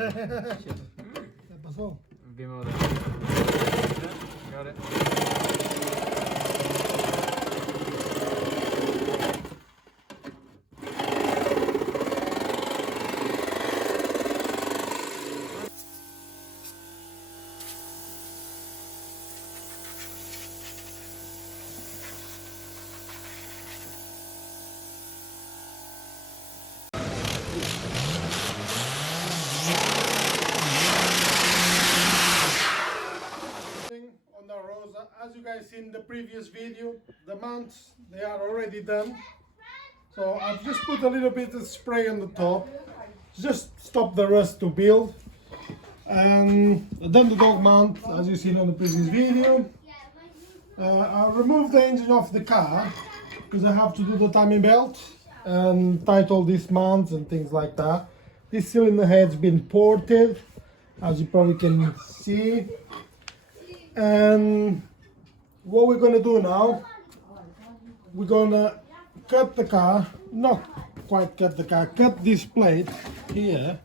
¿Qué pasó? Vimos de... Got it. On the AROSA, as you guys seen in the previous video, the mounts, they are already done. So I've just put a little bit of spray on the top, just stop the rust to build. And then the dog mount, as you seen on the previous video. I'll remove the engine off the car because I have to do the timing belt and tight all these mounts and things like that. This cylinder head's been ported, as you probably can see. And what we're gonna do now, we're gonna cut the car, not quite cut the car, cut this plate here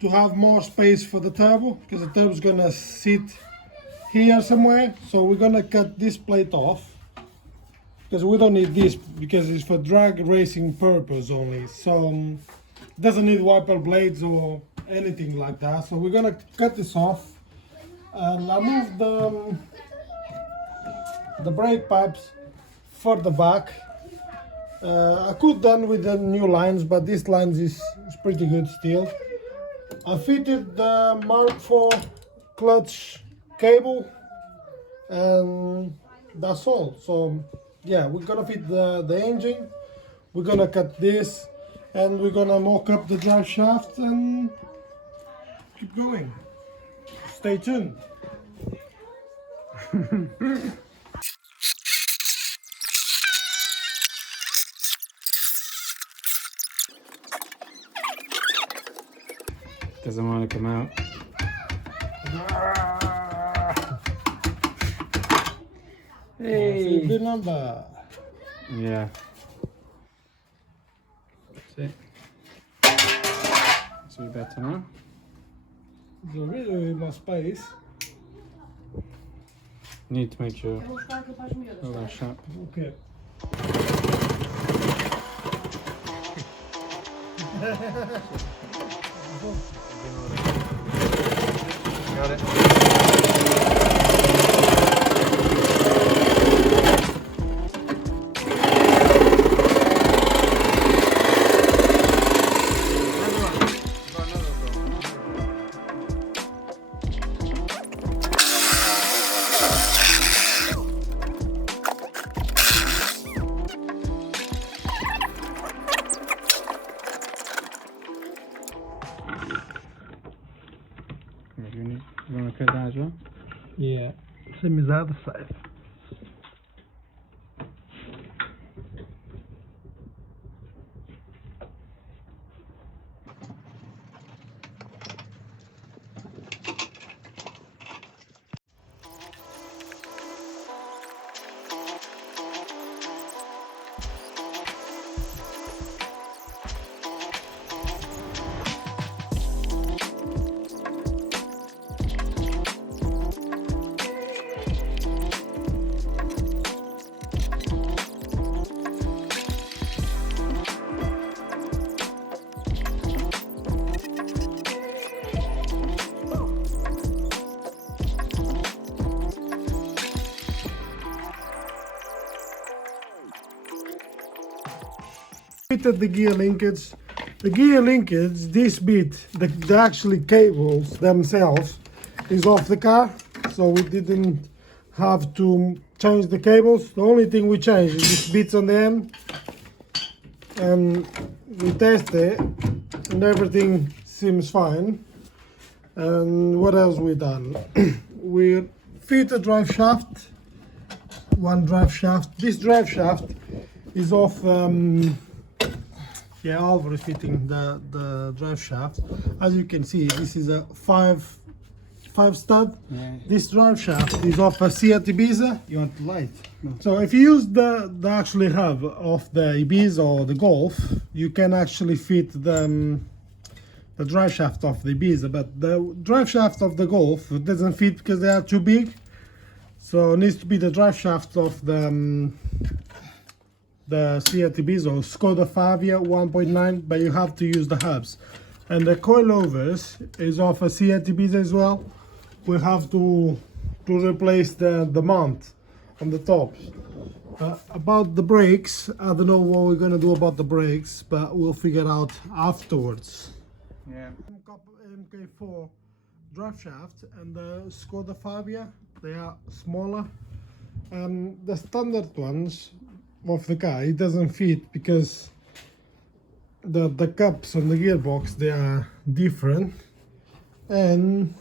to have more space for the turbo, because the turbo's gonna sit here somewhere. So we're gonna cut this plate off because we don't need this, because it's for drag racing purpose only. So it doesn't need wiper blades or anything like that. So we're gonna cut this off. And I moved the brake pipes further back. I could done with the new lines, but this lines is pretty good still. I fitted the Mark IV clutch cable, and that's all. So yeah, we're gonna fit the engine, we're gonna cut this, and we're gonna mock up the drive shaft and keep going. Stay tuned. Doesn't want to come out. Hey. The number. Yeah. See? So you better now? There's really more space. Need to make sure all that sharp. Okay. Got it. You want to cut that as well? Yeah. Same as the other side. Fitted the gear linkage. The gear linkage, this bit, the actually cables themselves is off the car, so we didn't have to change the cables. The only thing we changed is these bits on the end, and we test it and everything seems fine. And what else we done? We fit a drive shaft, one drive shaft. This drive shaft is off yeah, Alvar is fitting the drive shaft. As you can see, this is a five stud. Yeah. This drive shaft is off a Seat Ibiza. You want the light? No. So if you use the actually hub of the Ibiza or the Golf, you can actually fit the the drive shaft of the Ibiza, but the drive shaft of the Golf doesn't fit because they are too big. So it needs to be the drive shaft of the Seat Ibiza or Skoda Fabia 1.9, but you have to use the hubs. And the coilovers is of a Seat Ibiza as well. We have to replace the mount on the top. About the brakes, I don't know what we're gonna do about the brakes, but we'll figure out afterwards. Yeah. MK4 drive shaft and the Skoda Fabia, they are smaller. The standard ones of the car, it doesn't fit because the cups on the gearbox, they are different, and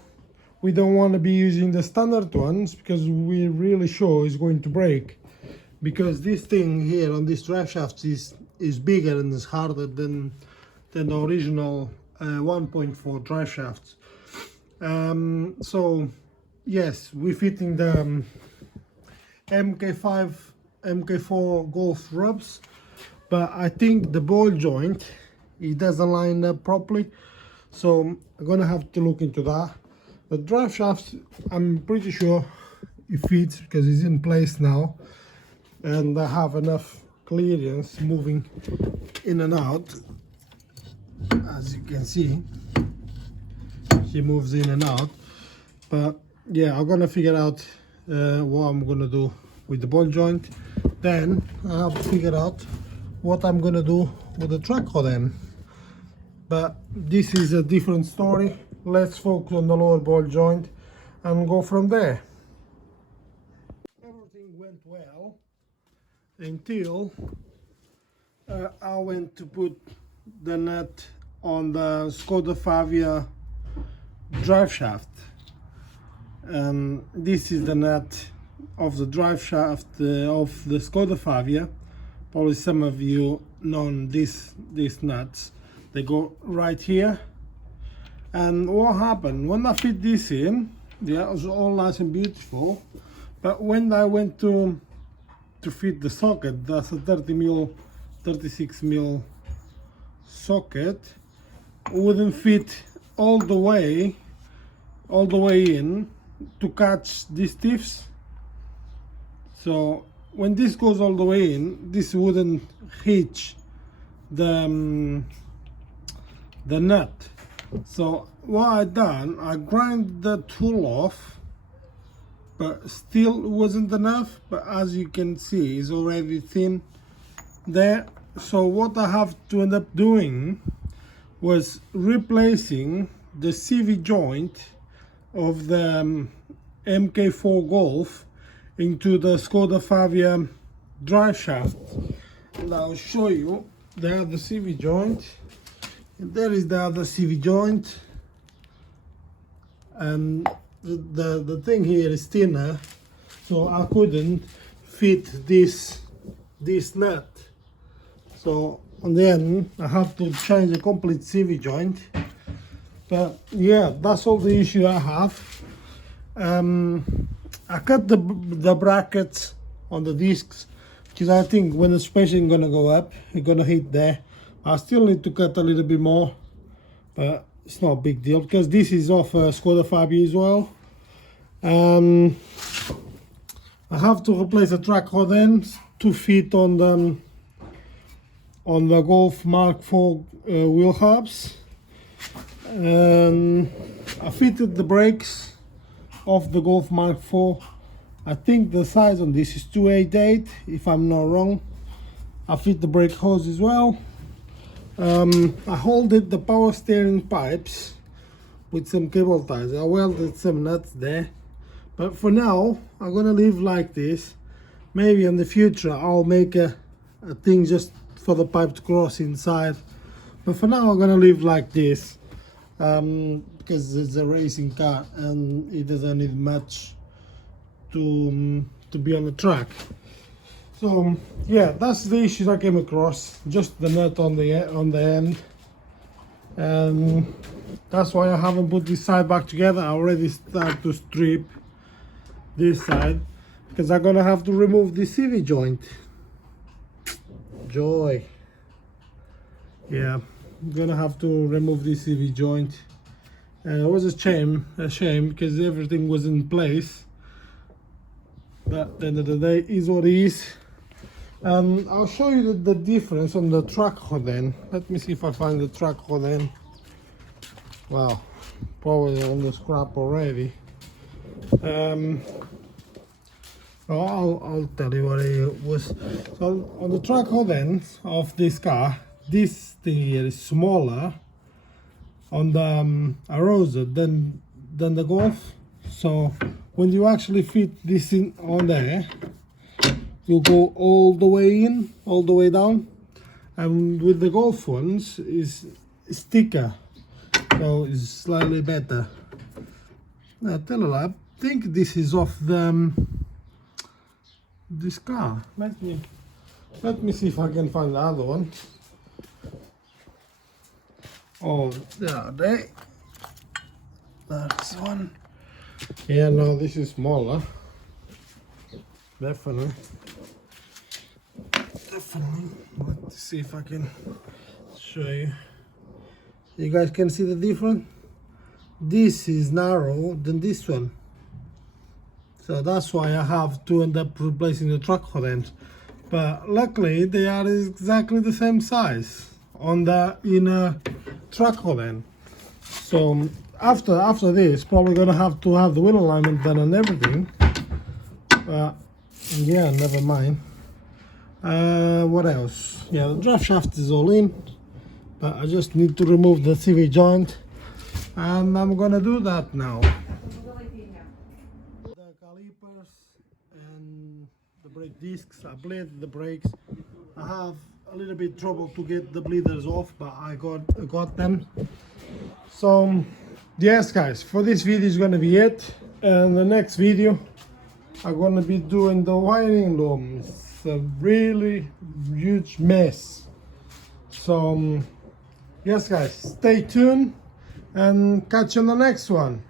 we don't want to be using the standard ones because we're really sure it's going to break, because this thing here on this drive shaft is bigger and is harder than the original 1.4 drive shafts. So yes, we're fitting the MK4 Golf rubs, but I think the ball joint, it doesn't line up properly, so I'm gonna have to look into that. The drive shaft, I'm pretty sure it fits because it's in place now, and I have enough clearance moving in and out. As you can see, she moves in and out. But yeah, I'm gonna figure out what I'm gonna do with the ball joint. Then I have to figure out what I'm gonna do with the track rod end. But this is a different story. Let's focus on the lower ball joint and go from there. Everything went well until I went to put the nut on the Skoda Fabia drive shaft. This is the nut of the drive shaft of the Skoda Fabia. Probably some of you know these nuts. They go right here. And what happened when I fit this in? Yeah, it was all nice and beautiful. But when I went to fit the socket, that's a 36mm socket, wouldn't fit all the way in to catch these tips. So when this goes all the way in, this wouldn't hitch the nut. So what I done, I grind the tool off, but still wasn't enough. But as you can see, it's already thin there. So what I have to end up doing was replacing the CV joint of the MK4 Golf into the Skoda Fabia drive shaft. And I'll show you the other CV joint. And there is the other CV joint, and the thing here is thinner, so I couldn't fit this nut. So and then I have to change a complete CV joint. But yeah, that's all the issue I have. I cut the brackets on the discs because I think when the suspension is gonna go up, it's gonna hit there. I still need to cut a little bit more, but it's not a big deal because this is off Skoda Fabia as well. I have to replace the track rod ends to fit on the Golf Mark IV wheel hubs. I fitted the brakes of the Golf Mark IV. I think the size on this is 288 if I'm not wrong. I fit the brake hose as well. I holded the power steering pipes with some cable ties. I welded some nuts there, but for now I'm gonna leave like this. Maybe in the future I'll make a thing just for the pipe to cross inside, but for now I'm gonna leave like this because it's a racing car and it doesn't need much to be on the track. So yeah, that's the issues I came across, just the nut on the end, and that's why I haven't put this side back together. I already start to strip this side because I'm gonna have to remove the CV joint. Joy. Yeah, I'm gonna have to remove this CV joint. It was a shame because everything was in place. But at the end of the day, is what it is. I'll show you the difference on the track then. Let me see if I find the track then. Wow, probably on the scrap already. I'll tell you what it was. So on the track then of this car, this thing here is smaller on the AROSA than the Golf. So when you actually fit this in on there, you go all the way in, all the way down. And with the Golf ones is thicker, so it's slightly better. Now tell you, I think this is off the this car. Let me see if I can find the other one. Oh, yeah, that's one. Yeah, no, this is smaller. Definitely. Let's see if I can show you. You guys can see the difference. This is narrow than this one, so that's why I have to end up replacing the truck end. But luckily they are exactly the same size on the inner truck end. So after this, probably gonna have to have the wheel alignment done and everything. Yeah, never mind. What else? Yeah, the draft shaft is all in, but I just need to remove the CV joint, and I'm gonna do that now. The calipers and the brake discs, I bleed the brakes. I have a little bit trouble to get the bleeders off, but I got them. So yes guys, for this video is gonna be it, and the next video I'm gonna be doing the wiring loom. It's a really huge mess. So yes guys, stay tuned and catch you on the next one.